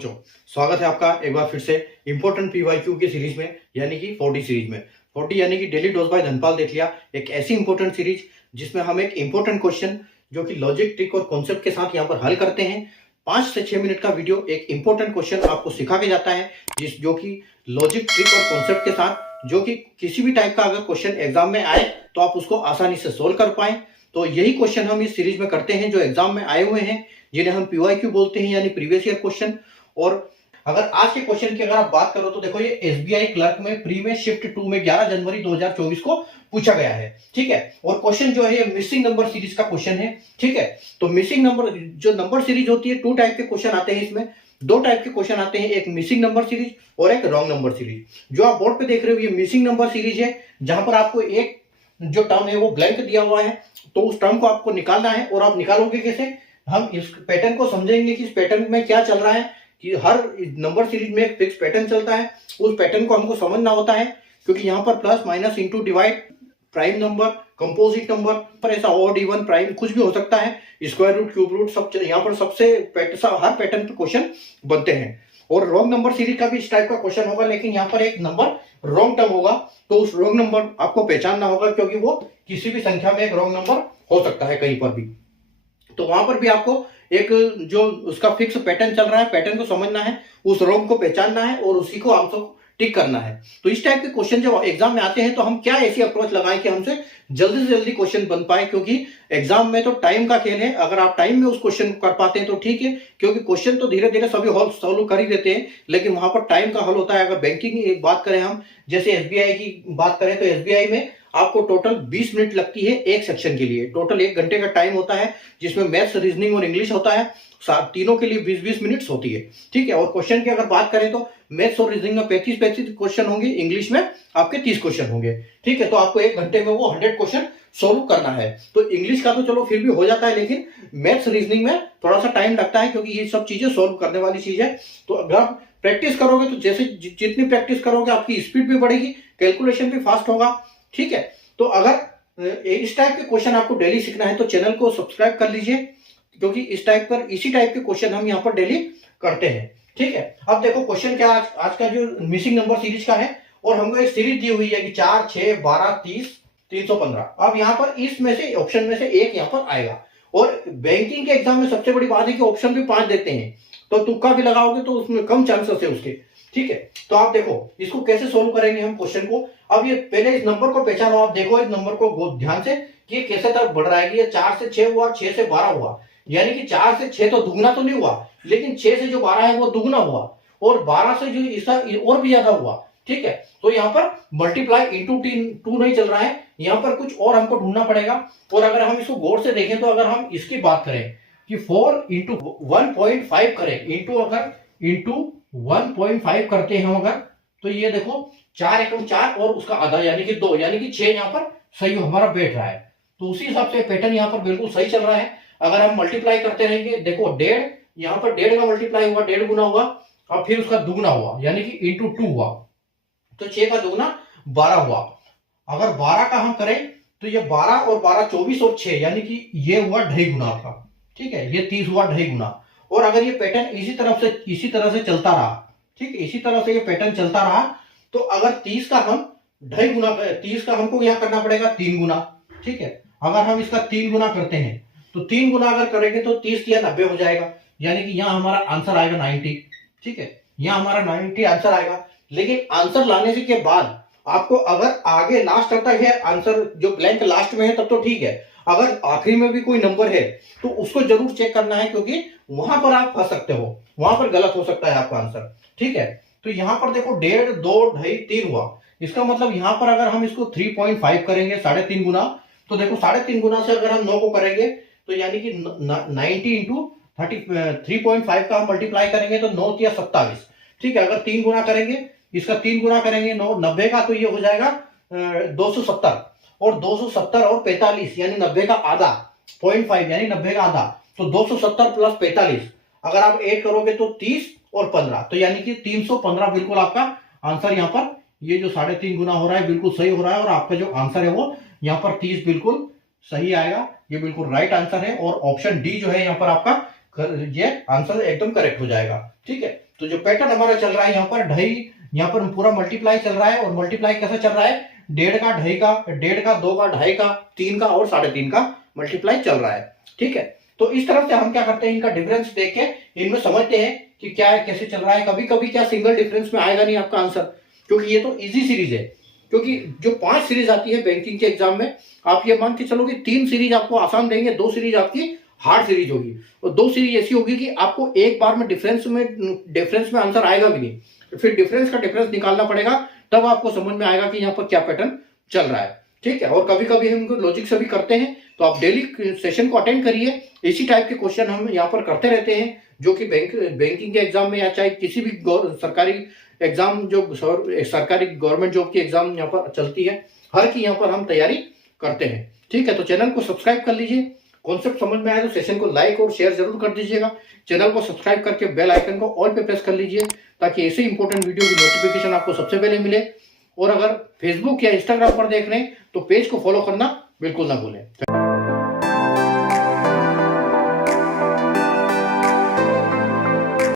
बच्चों, स्वागत है आपका एक बार फिर से इंपॉर्टेंट पीवाईक्यू की सीरीज में, यानी कि 40 सीरीज में। 40 यानी कि डेली डोज बाय धनपाल देख लिया, एक ऐसी इंपॉर्टेंट सीरीज जिसमें हम एक इंपॉर्टेंट क्वेश्चन जो कि लॉजिक, ट्रिक और कॉन्सेप्ट के साथ यहाँ पर हल करते हैं। 5 से 6 मिनट का वीडियो एक इंपॉर्टेंट क्वेश्चन आपको सिखा के जाता है, जो कि लॉजिक, ट्रिक और कॉन्सेप्ट के साथ, जो कि किसी भी टाइप का अगर क्वेश्चन एग्जाम में आए तो आप उसको आसानी से सोल्व कर पाए। तो यही क्वेश्चन हम इस सीरीज में करते हैं जो एग्जाम में आए हुए हैं, जिन्हें हम पीवाईक्यू बोलते हैं, यानी प्रीवियस ईयर क्वेश्चन। और अगर आज के क्वेश्चन की अगर आप बात करो तो देखो, ये एसबीआई क्लर्क में प्री में शिफ्ट 2 में 11 जनवरी 2024 को पूछा गया है। ठीक है, और क्वेश्चन जो है ये मिसिंग नंबर सीरीज का क्वेश्चन है। ठीक है, तो मिसिंग नंबर जो नंबर सीरीज होती है, 2 टाइप के क्वेश्चन आते हैं इसमें। 2 टाइप के क्वेश्चन आते हैं, एक मिसिंग नंबर सीरीज और एक रॉन्ग नंबर सीरीज। जो आप बोर्ड पे देख रहे हो ये मिसिंग नंबर सीरीज है, जहां पर आपको एक जो टर्म है वो ब्लैंक दिया हुआ है, तो उस टर्म को आपको निकालना है। और आप निकालोगे कैसे, हम इस पैटर्न को समझेंगे कि इस पैटर्न में क्या चल रहा है, कि हर नंबर सीरीज में एक फिक्स पैटर्न चलता है, उस पैटर्न को हमको समझना होता है। क्योंकि यहाँ पर plus minus into divide, prime number, composite number पर ऐसा ऑड इवन प्राइम कुछ भी हो सकता है, स्क्वायर रूट, क्यूब रूट, सब यहाँ पर सबसे हर पैटर्न पे क्वेश्चन बनते हैं। और रॉन्ग नंबर सीरीज का भी इस टाइप का क्वेश्चन होगा, लेकिन यहाँ पर एक नंबर रॉन्ग टर्म होगा, तो उस रॉन्ग नंबर आपको पहचानना होगा, क्योंकि वो किसी भी संख्या में एक रॉन्ग नंबर हो सकता है कहीं पर भी। तो वहां पर भी आपको एक जो उसका फिक्स पैटर्न चल रहा है, पैटर्न को समझना है, उस रॉन्ग को पहचानना है और उसी को आंसर को टिक करना है। तो इस टाइप के क्वेश्चन जब एग्जाम में आते हैं तो हम क्या ऐसी अप्रोच लगाएं कि हमसे जल्दी से जल्दी क्वेश्चन बन पाए, क्योंकि एग्जाम में तो टाइम का खेल है। अगर आप टाइम में उस क्वेश्चन को कर पाते हैं तो ठीक है, क्योंकि क्वेश्चन तो धीरे धीरे सभी हल सॉल्व कर ही देते हैं, लेकिन वहां पर टाइम का हल होता है। अगर बैंकिंग की एक बात करें हम, जैसे एसबीआई की बात करें, तो एसबीआई में आपको टोटल 20 मिनट लगती है एक सेक्शन के लिए। टोटल 1 घंटे का टाइम होता है, जिसमें मैथ्स, रीजनिंग और इंग्लिश होता है। तीनों के लिए 20-20 मिनट्स होती है। ठीक है, और क्वेश्चन की अगर बात करें तो मैथ्स और रीजनिंग में 35-35 क्वेश्चन होंगे, इंग्लिश में आपके 30 क्वेश्चन होंगे। ठीक है, तो आपको 1 घंटे में वो 100 क्वेश्चन सोल्व करना है। तो इंग्लिश का तो चलो फिर भी हो जाता है, लेकिन मैथ्स, रीजनिंग में थोड़ा सा टाइम लगता है, क्योंकि ये सब चीजें सोल्व करने वाली चीज है। तो अगर आप प्रैक्टिस करोगे तो जैसे जितनी प्रैक्टिस करोगे आपकी स्पीड भी बढ़ेगी, कैलकुलेशन भी फास्ट होगा। ठीक है, तो अगर इस टाइप के क्वेश्चन आपको डेली सीखना है तो चैनल को सब्सक्राइब कर लीजिए, क्योंकि इसी टाइप के क्वेश्चन हम यहाँ पर डेली करते हैं। ठीक है, अब देखो क्वेश्चन क्या आज का जो मिसिंग नंबर सीरीज का है, और हमको एक सीरीज दी हुई है कि 4, 6, 12, 30, 315। अब यहाँ पर इसमें से ऑप्शन में से एक यहाँ पर आएगा। और बैंकिंग के एग्जाम में सबसे बड़ी बात है कि ऑप्शन भी 5 देते हैं, तो तुक्का भी लगाओगे तो उसमें कम चांसेस है उसके। ठीक है, तो आप देखो इसको कैसे सोल्व करेंगे हम क्वेश्चन को। अब ये पहले इस नंबर को पहचानो, आप देखो इस नंबर को ध्यान से कि ये कैसे तरफ बढ़ रहा है। ये 4 से 6 हुआ, 6 से 12 हुआ, यानी कि 4 से 6 तो दुगना तो नहीं हुआ, लेकिन 6 से जो 12 है वो दुगना हुआ, और 12 से जो इसका और भी ज्यादा हुआ। ठीक है, तो यहाँ पर मल्टीप्लाई इंटू 2 नहीं चल रहा है, यहाँ पर कुछ और हमको ढूंढना पड़ेगा। और अगर हम इसको गौर से देखें तो अगर हम इसकी बात करें कि 4 इंटू 1.5 करें, इंटू 1.5 करते हैं हम अगर, तो ये देखो 4 एकम 4 और उसका आधा यानी कि 2, यानी कि 6 यहाँ पर सही हमारा बैठ रहा है। तो उसी हिसाब से पैटर्न यहाँ पर बिल्कुल सही चल रहा है। अगर हम मल्टीप्लाई करते रहेंगे, देखो 1.5, यहाँ पर 1.5 का मल्टीप्लाई हुआ, 1.5 गुना हुआ, और फिर उसका दुगना हुआ, यानी कि इंटू 2 हुआ, तो 6 का दुगना 12 हुआ। अगर 12 का हम करें तो ये 12 और 12 24 और 6, यानी कि ये हुआ 2.5 गुना का। ठीक है, ये 30 हुआ 2.5 गुना। और अगर ये पैटर्न इसी तरह से चलता रहा, ठीक है, इसी तरह से ये पैटर्न चलता रहा, तो अगर 30 का हम 2.5 गुना, 30 का हमको यहाँ करना पड़ेगा 3 गुना। ठीक है, अगर हम इसका 3 गुना करते हैं तो 3 गुना अगर करेंगे तो 30 या 90 हो जाएगा, यानी कि यहाँ हमारा आंसर आएगा 90। ठीक है, यहाँ हमारा 90 आंसर आएगा। लेकिन आंसर लाने से के बाद आपको अगर आगे लास्ट तक है आंसर जो ब्लैंक लास्ट में है तब तो ठीक है, अगर आखिरी में भी कोई नंबर है तो उसको जरूर चेक करना है, क्योंकि वहां पर आप फंस सकते हो, वहां पर गलत हो सकता है आपका आंसर। ठीक है, तो यहाँ पर देखो 1.5, 2, 2.5, 3 हुआ, इसका मतलब यहाँ पर अगर हम इसको 3.5 करेंगे, 3.5 गुना, तो देखो 3.5 गुना से अगर हम 9 को करेंगे तो यानी कि 90 इंटू 3.5 का हम मल्टीप्लाई करेंगे तो 9 या 27। ठीक है, अगर 3 गुना करेंगे, इसका 3 गुना करेंगे 90 का, तो ये हो जाएगा 270, और 270 और 45 यानी 90 का आधा, 0.5 यानी 90 का आधा, तो 270 प्लस 45 अगर आप ऐड करोगे तो 30 और 15, तो यानी कि 315 बिल्कुल आपका आंसर। यहाँ पर ये जो 3.5 गुना हो रहा है बिल्कुल सही हो रहा है, और आपका जो आंसर है वो यहाँ पर 30 बिल्कुल सही आएगा। ये बिल्कुल राइट आंसर है, और ऑप्शन डी जो है यहाँ पर आपका ये आंसर एकदम करेक्ट हो जाएगा। ठीक है, तो जो पैटर्न हमारा चल रहा है यहाँ पर ढाई, यहाँ पर पूरा मल्टीप्लाई चल रहा है, और मल्टीप्लाई कैसे चल रहा है, 1.5 का, ढाई का, 1.5 का, 2 का, ढाई का, 3 का और 3.5 का मल्टीप्लाई चल रहा है। ठीक है, तो इस तरफ से हम क्या करते हैं, इनका डिफरेंस देख के इनमें समझते हैं कि क्या है, कैसे चल रहा है। कभी कभी क्या सिंगल डिफरेंस में आएगा नहीं आपका आंसर, क्योंकि ये तो इजी सीरीज है। क्योंकि जो 5 सीरीज आती है बैंकिंग के एग्जाम में, आप ये मान के चलो कि 3 सीरीज आपको आसान देंगे, 2 सीरीज आपकी हार्ड सीरीज होगी, और 2 सीरीज ऐसी होगी कि आपको एक बार में डिफरेंस में आंसर आएगा भी नहीं, फिर डिफरेंस का डिफरेंस निकालना पड़ेगा, तब आपको समझ में आएगा कि यहाँ पर क्या पैटर्न चल रहा है। ठीक है, और कभी कभी हम लॉजिक से भी करते हैं, तो आप डेली सेशन को अटेंड करिए, इसी टाइप के क्वेश्चन हम यहाँ पर करते रहते हैं, जो कि बैंकिंग के एग्जाम में या चाहे किसी भी सरकारी एग्जाम, जो सरकारी गवर्नमेंट जॉब की एग्जाम यहाँ पर चलती है, हर की यहाँ पर हम तैयारी करते हैं। ठीक है, तो चैनल को सब्सक्राइब कर लीजिए, कॉन्सेप्ट समझ में आया तो सेशन को लाइक और शेयर जरूर कर दीजिएगा। चैनल को सब्सक्राइब करके बेल आइकन को ऑल पे प्रेस कर लीजिए, ताकि ऐसे इंपॉर्टेंट वीडियो की नोटिफिकेशन आपको सबसे पहले मिले। और अगर फेसबुक या इंस्टाग्राम पर देख रहे हैं तो पेज को फॉलो करना बिल्कुल ना भूलें।